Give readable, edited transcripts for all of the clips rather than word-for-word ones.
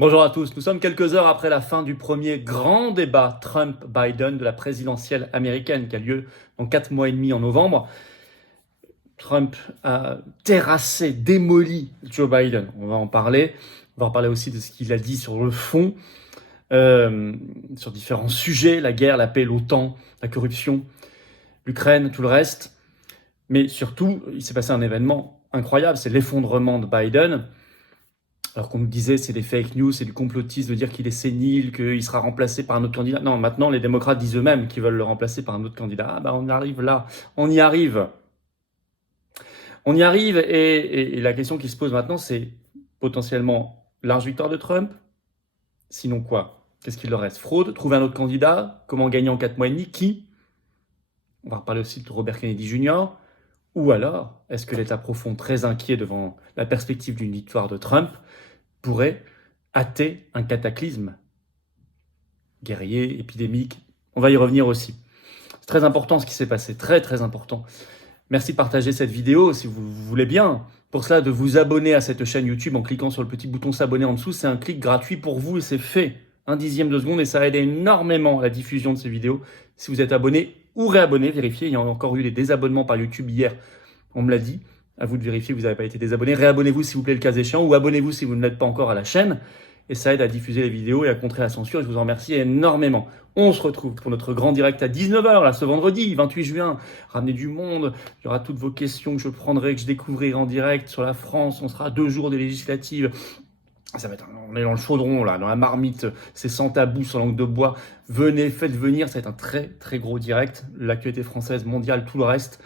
Bonjour à tous, nous sommes quelques heures après la fin du premier grand débat Trump-Biden de la présidentielle américaine qui a lieu dans 4 mois et demi en novembre. Trump a terrassé, démoli Joe Biden, on va en parler. On va en parler aussi de ce qu'il a dit sur le fond, sur différents sujets, la guerre, la paix, l'OTAN, la corruption, l'Ukraine, tout le reste. Mais surtout, il s'est passé un événement incroyable, c'est l'effondrement de Biden. Alors qu'on nous disait c'est des fake news, c'est du complotisme de dire qu'il est sénile, qu'il sera remplacé par un autre candidat. Non, maintenant les démocrates disent eux-mêmes qu'ils veulent le remplacer par un autre candidat. Ah bah on arrive là, on y arrive. On y arrive et la question qui se pose maintenant c'est potentiellement large victoire de Trump. Sinon quoi? Qu'est-ce qu'il leur reste? Fraude? Trouver un autre candidat? Comment gagner en 4 mois et demi? Qui? On va reparler aussi de Robert Kennedy Jr. Ou alors, est-ce que l'État profond, très inquiet devant la perspective d'une victoire de Trump, pourrait hâter un cataclysme guerrier, épidémique? On va y revenir aussi. C'est très important ce qui s'est passé, très très important. Merci de partager cette vidéo si vous voulez bien. Pour cela, de vous abonner à cette chaîne YouTube en cliquant sur le petit bouton s'abonner en dessous. C'est un clic gratuit pour vous et c'est fait. 1/10 de seconde et ça aide énormément à la diffusion de ces vidéos. Si vous êtes abonné ou réabonné, vérifiez. Il y a encore eu des désabonnements par YouTube hier. On me l'a dit. À vous de vérifier que vous n'avez pas été désabonné. Réabonnez-vous s'il vous plaît le cas échéant ou abonnez-vous si vous ne l'êtes pas encore à la chaîne. Et ça aide à diffuser les vidéos et à contrer la censure. Je vous en remercie énormément. On se retrouve pour notre grand direct à 19h, là, ce vendredi, 28 juin. Ramenez du monde. Il y aura toutes vos questions que je prendrai, que je découvrirai en direct sur la France. On sera à 2 jours des législatives. Ça va être, on est dans le chaudron, là, dans la marmite. C'est sans tabou, sans langue de bois. Venez, faites venir. Ça va être un très, très gros direct. L'actualité française, mondiale, tout le reste.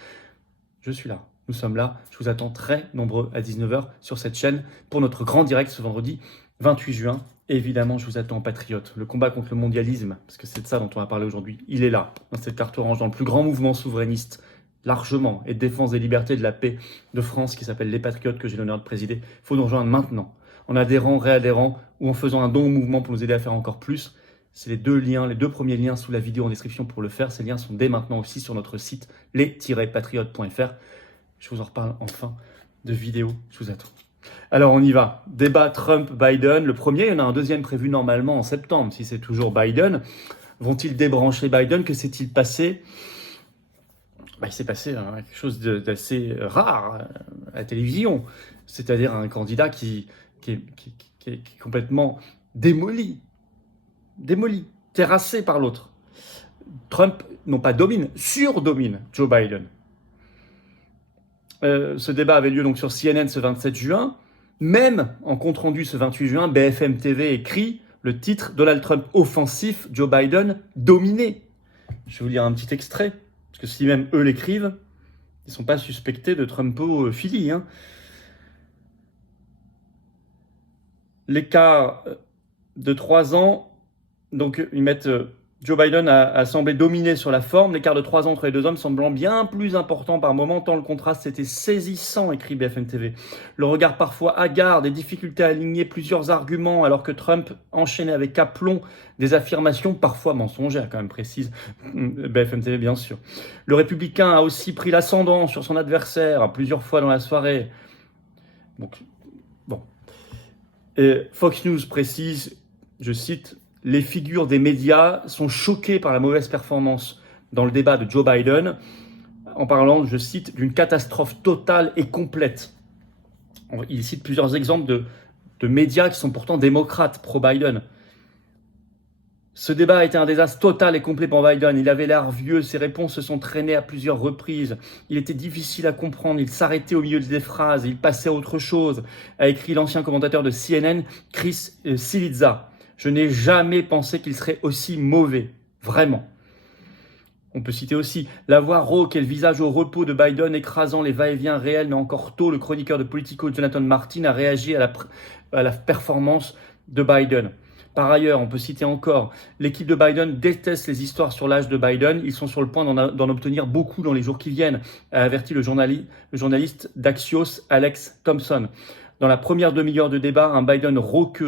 Je suis là. Nous sommes là. Je vous attends très nombreux à 19h sur cette chaîne pour notre grand direct ce vendredi 28 juin. Et évidemment, je vous attends, patriotes. Le combat contre le mondialisme, parce que c'est de ça dont on va parler aujourd'hui, il est là, dans cette carte orange, dans le plus grand mouvement souverainiste, largement, et de défense des libertés et de la paix de France, qui s'appelle Les Patriotes, que j'ai l'honneur de présider. Il faut nous rejoindre maintenant, en adhérant, réadhérant, ou en faisant un don au mouvement pour nous aider à faire encore plus. C'est les deux liens, les deux premiers liens sous la vidéo en description pour le faire. Ces liens sont dès maintenant aussi sur notre site les-patriotes.fr. Je vous en reparle enfin de vidéos, je vous attends. Alors on y va. Débat Trump-Biden. Le premier, il y en a un deuxième prévu normalement en septembre, si c'est toujours Biden. Vont-ils débrancher Biden? Que s'est-il passé? Il s'est passé quelque chose d'assez rare à la télévision. C'est-à-dire un candidat qui est complètement démoli, terrassé par l'autre. Trump, non pas domine, surdomine Joe Biden. Ce débat avait lieu donc sur CNN ce 27 juin. Même en compte-rendu ce 28 juin, BFM TV écrit le titre « Donald Trump offensif, Joe Biden dominé ». Je vais vous lire un petit extrait, parce que si même eux l'écrivent, ils ne sont pas suspectés de Trumpophilie. L'écart de 3 ans, donc ils mettent Joe Biden a semblé dominer sur la forme. L'écart de 3 ans entre les deux hommes semblant bien plus important par moment, tant le contraste était saisissant, écrit BFM TV. Le regard parfois hagard, des difficultés à aligner plusieurs arguments, alors que Trump enchaînait avec aplomb des affirmations parfois mensongères, quand même précise BFM TV bien sûr. Le républicain a aussi pris l'ascendant sur son adversaire plusieurs fois dans la soirée. Donc, bon. Et Fox News précise, je cite, « Les figures des médias sont choquées par la mauvaise performance dans le débat de Joe Biden, en parlant, je cite, d'une catastrophe totale et complète. » Il cite plusieurs exemples de médias qui sont pourtant démocrates, pro-Biden. Ce débat a été un désastre total et complet pour Biden. Il avait l'air vieux, ses réponses se sont traînées à plusieurs reprises. Il était difficile à comprendre, il s'arrêtait au milieu des phrases, il passait à autre chose, a écrit l'ancien commentateur de CNN, Chris Cillizza. Je n'ai jamais pensé qu'il serait aussi mauvais, vraiment. On peut citer aussi la voix rauque et le visage au repos de Biden écrasant les va-et-vient réels, mais encore tôt, le chroniqueur de Politico, Jonathan Martin, a réagi à la performance de Biden. Par ailleurs, on peut citer encore, l'équipe de Biden déteste les histoires sur l'âge de Biden. Ils sont sur le point d'en obtenir beaucoup dans les jours qui viennent, a averti le journaliste d'Axios, Alex Thompson. Dans la première demi-heure de débat, un Biden rock,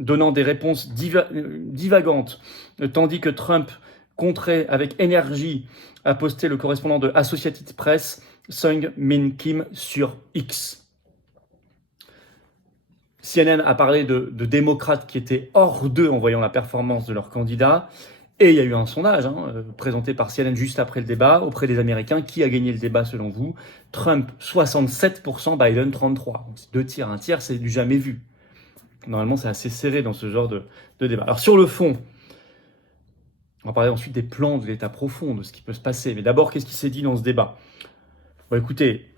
donnant des réponses divagantes, tandis que Trump contrait avec énergie, a posté le correspondant de Associated Press, Sung Min Kim, sur X. CNN a parlé de démocrates qui étaient hors d'eux en voyant la performance de leur candidat. Et il y a eu un sondage présenté par CNN juste après le débat auprès des Américains. Qui a gagné le débat selon vous? Trump 67%, Biden 33%. Donc c'est 2 tiers, 1 tiers, c'est du jamais vu. Normalement, c'est assez serré dans ce genre de débat. Alors sur le fond, on va parler ensuite des plans de l'État profond, de ce qui peut se passer. Mais d'abord, qu'est-ce qui s'est dit dans ce débat? Bon, écoutez,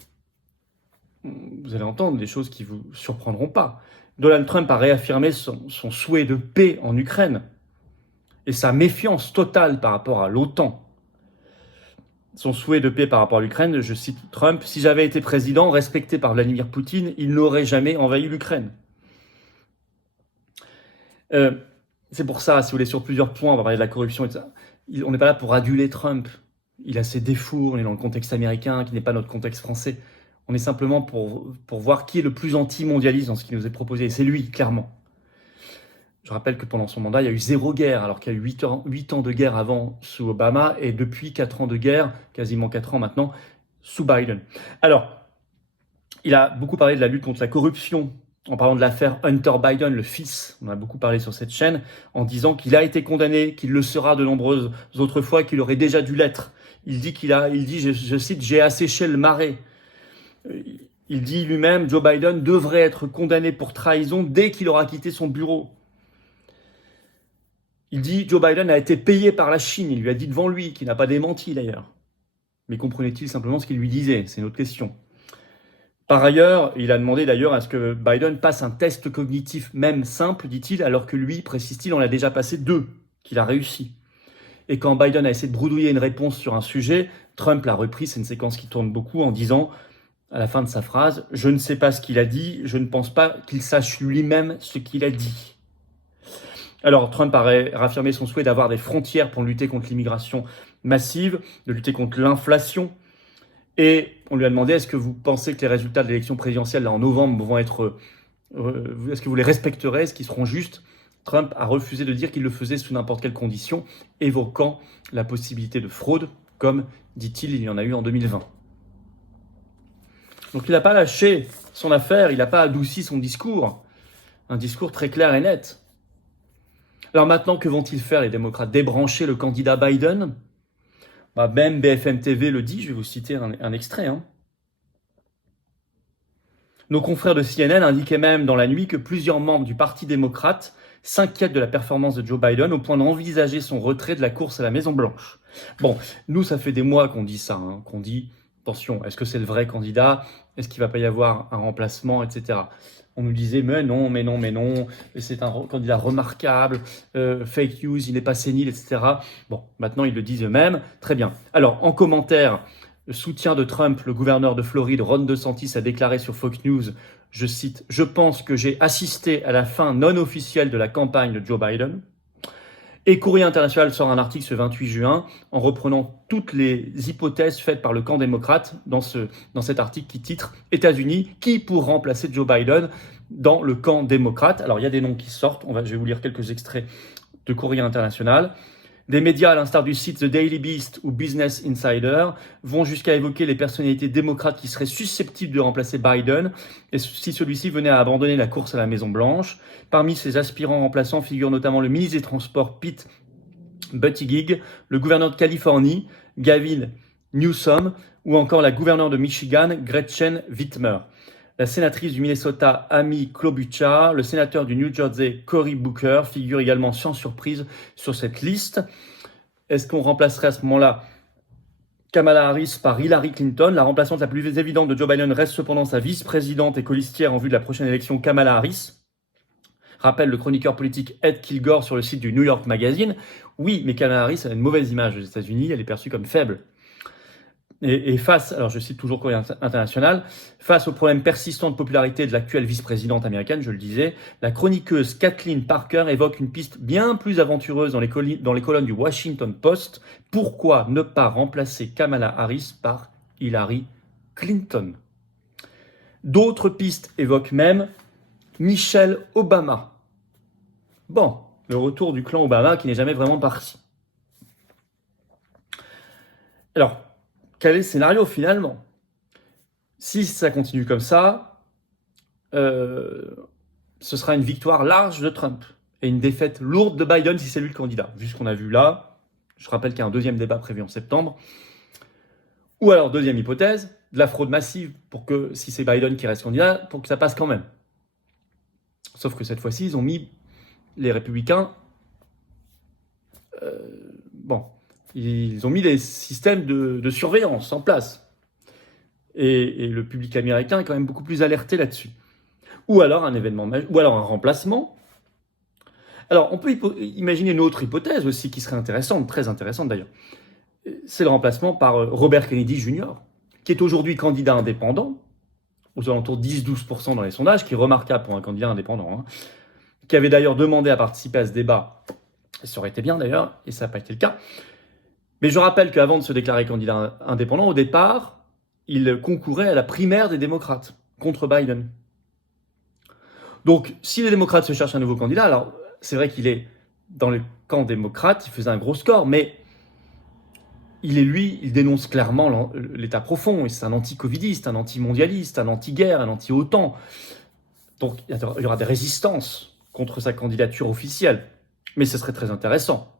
vous allez entendre des choses qui ne vous surprendront pas. Donald Trump a réaffirmé son souhait de paix en Ukraine et sa méfiance totale par rapport à l'OTAN. Son souhait de paix par rapport à l'Ukraine, je cite Trump, « Si j'avais été président, respecté par Vladimir Poutine, il n'aurait jamais envahi l'Ukraine. » C'est pour ça, si vous voulez, sur plusieurs points, on va parler de la corruption et tout ça. On n'est pas là pour aduler Trump. Il a ses défauts, on est dans le contexte américain, qui n'est pas notre contexte français. On est simplement pour voir qui est le plus anti-mondialiste dans ce qui nous est proposé. Et c'est lui, clairement. Je rappelle que pendant son mandat, il y a eu 0 guerre, alors qu'il y a eu 8 ans de guerre avant sous Obama, et depuis 4 ans de guerre, quasiment 4 ans maintenant, sous Biden. Alors, il a beaucoup parlé de la lutte contre la corruption, en parlant de l'affaire Hunter Biden, le fils. On a beaucoup parlé sur cette chaîne, en disant qu'il a été condamné, qu'il le sera de nombreuses autres fois, qu'il aurait déjà dû l'être. Il dit, je cite, « J'ai asséché le marais ». Il dit lui-même, Joe Biden devrait être condamné pour trahison dès qu'il aura quitté son bureau. Il dit, Joe Biden a été payé par la Chine. Il lui a dit devant lui, qu'il n'a pas démenti d'ailleurs. Mais comprenait-il simplement ce qu'il lui disait? C'est une autre question. Par ailleurs, il a demandé d'ailleurs à ce que Biden passe un test cognitif, même simple, dit-il, alors que lui, précise-t-il, en a déjà passé 2, qu'il a réussi. Et quand Biden a essayé de bredouiller une réponse sur un sujet, Trump l'a repris, c'est une séquence qui tourne beaucoup, en disant, à la fin de sa phrase, « Je ne sais pas ce qu'il a dit, je ne pense pas qu'il sache lui-même ce qu'il a dit. » Alors, Trump a réaffirmé son souhait d'avoir des frontières pour lutter contre l'immigration massive, de lutter contre l'inflation. Et on lui a demandé, est-ce que vous pensez que les résultats de l'élection présidentielle là, en novembre vont être... est-ce que vous les respecterez? Est-ce qu'ils seront justes? Trump a refusé de dire qu'il le faisait sous n'importe quelle condition, évoquant la possibilité de fraude, comme, dit-il, il y en a eu en 2020. Donc il n'a pas lâché son affaire, il n'a pas adouci son discours. Un discours très clair et net. Alors maintenant, que vont-ils faire les démocrates? Débrancher le candidat Biden? Même BFM TV le dit, je vais vous citer un extrait. Nos confrères de CNN indiquaient même dans la nuit que plusieurs membres du Parti démocrate s'inquiètent de la performance de Joe Biden au point d'envisager son retrait de la course à la Maison-Blanche. Bon, nous, ça fait des mois qu'on dit ça, qu'on dit, attention, est-ce que c'est le vrai candidat? Est-ce qu'il ne va pas y avoir un remplacement, etc. On nous disait, mais non, c'est un candidat remarquable, fake news, il n'est pas sénile, etc. Bon, maintenant, ils le disent eux-mêmes. Très bien. Alors, en commentaire, le soutien de Trump, le gouverneur de Floride, Ron DeSantis, a déclaré sur Fox News, je cite, « Je pense que j'ai assisté à la fin non officielle de la campagne de Joe Biden ». Et Courrier International sort un article ce 28 juin en reprenant toutes les hypothèses faites par le camp démocrate dans cet article qui titre « États-Unis, qui pour remplacer Joe Biden dans le camp démocrate ?» Alors il y a des noms qui sortent, je vais vous lire quelques extraits de Courrier International. Des médias à l'instar du site The Daily Beast ou Business Insider vont jusqu'à évoquer les personnalités démocrates qui seraient susceptibles de remplacer Biden et si celui-ci venait à abandonner la course à la Maison-Blanche. Parmi ces aspirants remplaçants figurent notamment le ministre des Transports Pete Buttigieg, le gouverneur de Californie Gavin Newsom ou encore la gouverneure de Michigan Gretchen Whitmer. La sénatrice du Minnesota Amy Klobuchar, le sénateur du New Jersey Cory Booker figurent également sans surprise sur cette liste. Est-ce qu'on remplacerait à ce moment-là Kamala Harris par Hillary Clinton? La remplaçante la plus évidente de Joe Biden reste cependant sa vice-présidente et colistière en vue de la prochaine élection, Kamala Harris. Rappelle le chroniqueur politique Ed Kilgore sur le site du New York Magazine. Oui, mais Kamala Harris a une mauvaise image aux États-Unis, elle est perçue comme faible. Et face, alors je cite toujours Courrier International, face au problème persistant de popularité de l'actuelle vice-présidente américaine, je le disais, la chroniqueuse Kathleen Parker évoque une piste bien plus aventureuse dans les colonnes du Washington Post. Pourquoi ne pas remplacer Kamala Harris par Hillary Clinton? D'autres pistes évoquent même Michelle Obama. Bon, le retour du clan Obama qui n'est jamais vraiment parti. Alors, quel est le scénario finalement? Si ça continue comme ça, ce sera une victoire large de Trump et une défaite lourde de Biden si c'est lui le candidat. Vu ce qu'on a vu là, je rappelle qu'il y a un deuxième débat prévu en septembre. Ou alors, deuxième hypothèse, de la fraude massive pour que, si c'est Biden qui reste candidat, pour que ça passe quand même. Sauf que cette fois-ci, ils ont mis les républicains... ils ont mis des systèmes de surveillance en place. Et le public américain est quand même beaucoup plus alerté là-dessus. Ou alors un événement majeur, ou alors un remplacement. Alors, on peut imaginer une autre hypothèse aussi qui serait intéressante, très intéressante d'ailleurs. C'est le remplacement par Robert Kennedy Jr., qui est aujourd'hui candidat indépendant, aux alentours de 10-12% dans les sondages, qui est remarquable pour un candidat indépendant, hein, qui avait d'ailleurs demandé à participer à ce débat. Ça aurait été bien d'ailleurs, et ça n'a pas été le cas. Mais je rappelle qu'avant de se déclarer candidat indépendant, au départ, il concourait à la primaire des démocrates contre Biden. Donc, si les démocrates se cherchent un nouveau candidat, alors c'est vrai qu'il est dans le camp démocrate, il faisait un gros score, mais il dénonce clairement l'État profond. C'est un anti-covidiste, un anti-mondialiste, un anti-guerre, un anti-OTAN. Donc, il y aura des résistances contre sa candidature officielle. Mais ce serait très intéressant.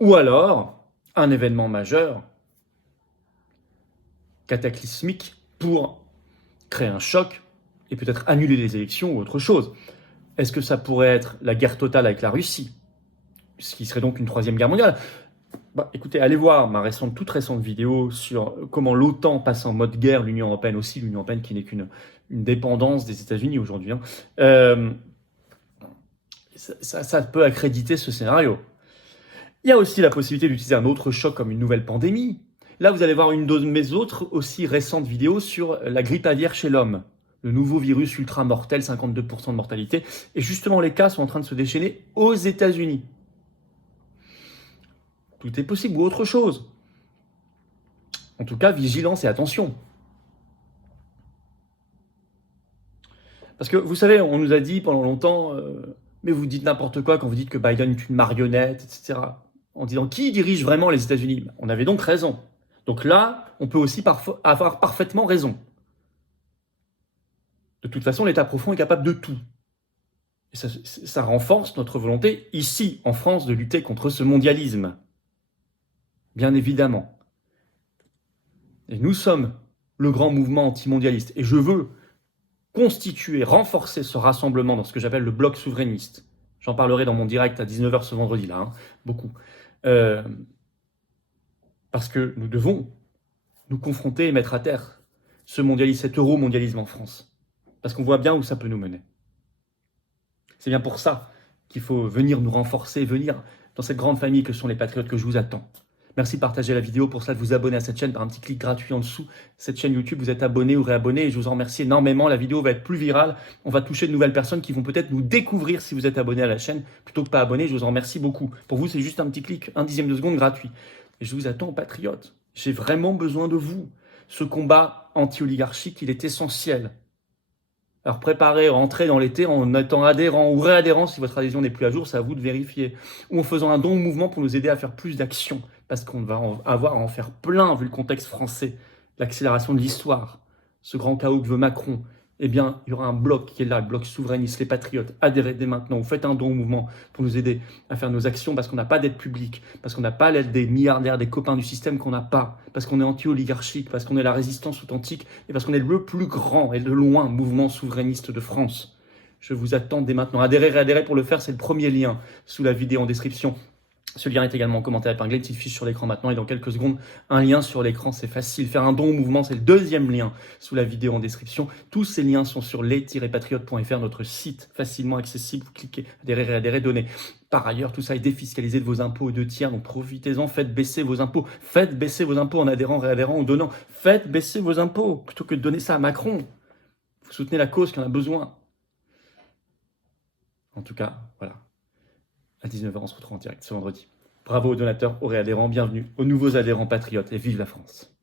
Ou alors, un événement majeur, cataclysmique, pour créer un choc et peut-être annuler les élections ou autre chose. Est-ce que ça pourrait être la guerre totale avec la Russie, ce qui serait donc une troisième guerre mondiale? Écoutez, allez voir ma toute récente vidéo sur comment l'OTAN passe en mode guerre, l'Union européenne aussi, l'Union européenne qui n'est qu'une dépendance des États-Unis aujourd'hui. Ça peut accréditer ce scénario. Il y a aussi la possibilité d'utiliser un autre choc comme une nouvelle pandémie. Là, vous allez voir une de mes autres aussi récentes vidéos sur la grippe aviaire chez l'homme. Le nouveau virus ultra mortel, 52% de mortalité. Et justement, les cas sont en train de se déchaîner aux États-Unis. Tout est possible, ou autre chose. En tout cas, vigilance et attention. Parce que, vous savez, on nous a dit pendant longtemps, mais vous dites n'importe quoi quand vous dites que Biden est une marionnette, etc. En disant qui dirige vraiment les États-Unis. On avait donc raison. Donc là, on peut aussi avoir parfaitement raison. De toute façon, l'État profond est capable de tout. Et ça renforce notre volonté, ici, en France, de lutter contre ce mondialisme. Bien évidemment. Et nous sommes le grand mouvement antimondialiste. Et je veux constituer, renforcer ce rassemblement dans ce que j'appelle le bloc souverainiste. J'en parlerai dans mon direct à 19h ce vendredi-là, beaucoup. Parce que nous devons nous confronter et mettre à terre ce mondialisme, cet euro-mondialisme en France. Parce qu'on voit bien où ça peut nous mener. C'est bien pour ça qu'il faut venir nous renforcer, venir dans cette grande famille que sont les patriotes que je vous attends. Merci de partager la vidéo, pour cela de vous abonner à cette chaîne par un petit clic gratuit en dessous. Cette chaîne YouTube, vous êtes abonné ou réabonné et je vous en remercie énormément. La vidéo va être plus virale. On va toucher de nouvelles personnes qui vont peut-être nous découvrir si vous êtes abonné à la chaîne plutôt que pas abonné. Je vous en remercie beaucoup. Pour vous, c'est juste un petit clic, 1/10 de seconde gratuit. Et je vous attends, patriotes. J'ai vraiment besoin de vous. Ce combat anti-oligarchique, il est essentiel. Alors préparez, rentrez dans l'été en étant adhérent ou réadhérent si votre adhésion n'est plus à jour, c'est à vous de vérifier. Ou en faisant un don au mouvement pour nous aider à faire plus d'actions. Parce qu'on va avoir à en faire plein vu le contexte français, l'accélération de l'histoire, ce grand chaos que veut Macron. Eh bien, il y aura un bloc qui est là, le bloc souverainiste, les patriotes. Adhérez dès maintenant, vous faites un don au mouvement pour nous aider à faire nos actions parce qu'on n'a pas d'aide publique, parce qu'on n'a pas l'aide des milliardaires, des copains du système qu'on n'a pas, parce qu'on est anti-oligarchique, parce qu'on est la résistance authentique et parce qu'on est le plus grand et de loin mouvement souverainiste de France. Je vous attends dès maintenant. Adhérez, réadhérez pour le faire, c'est le premier lien sous la vidéo en description. Ce lien est également en commentaire épinglé, une petite fiche sur l'écran maintenant et dans quelques secondes, un lien sur l'écran, c'est facile. Faire un don au mouvement, c'est le deuxième lien sous la vidéo en description. Tous ces liens sont sur les-patriotes.fr, notre site facilement accessible. Vous cliquez, adhérez, réadhérez, donnez. Par ailleurs, tout ça est défiscalisé de vos impôts et de tiers, donc profitez-en, faites baisser vos impôts. Faites baisser vos impôts en adhérant, réadhérant ou donnant. Faites baisser vos impôts plutôt que de donner ça à Macron. Vous soutenez la cause qui en a besoin. En tout cas, voilà. À 19h, on se retrouve en direct ce vendredi. Bravo aux donateurs, aux réadhérents, bienvenue aux nouveaux adhérents patriotes et vive la France.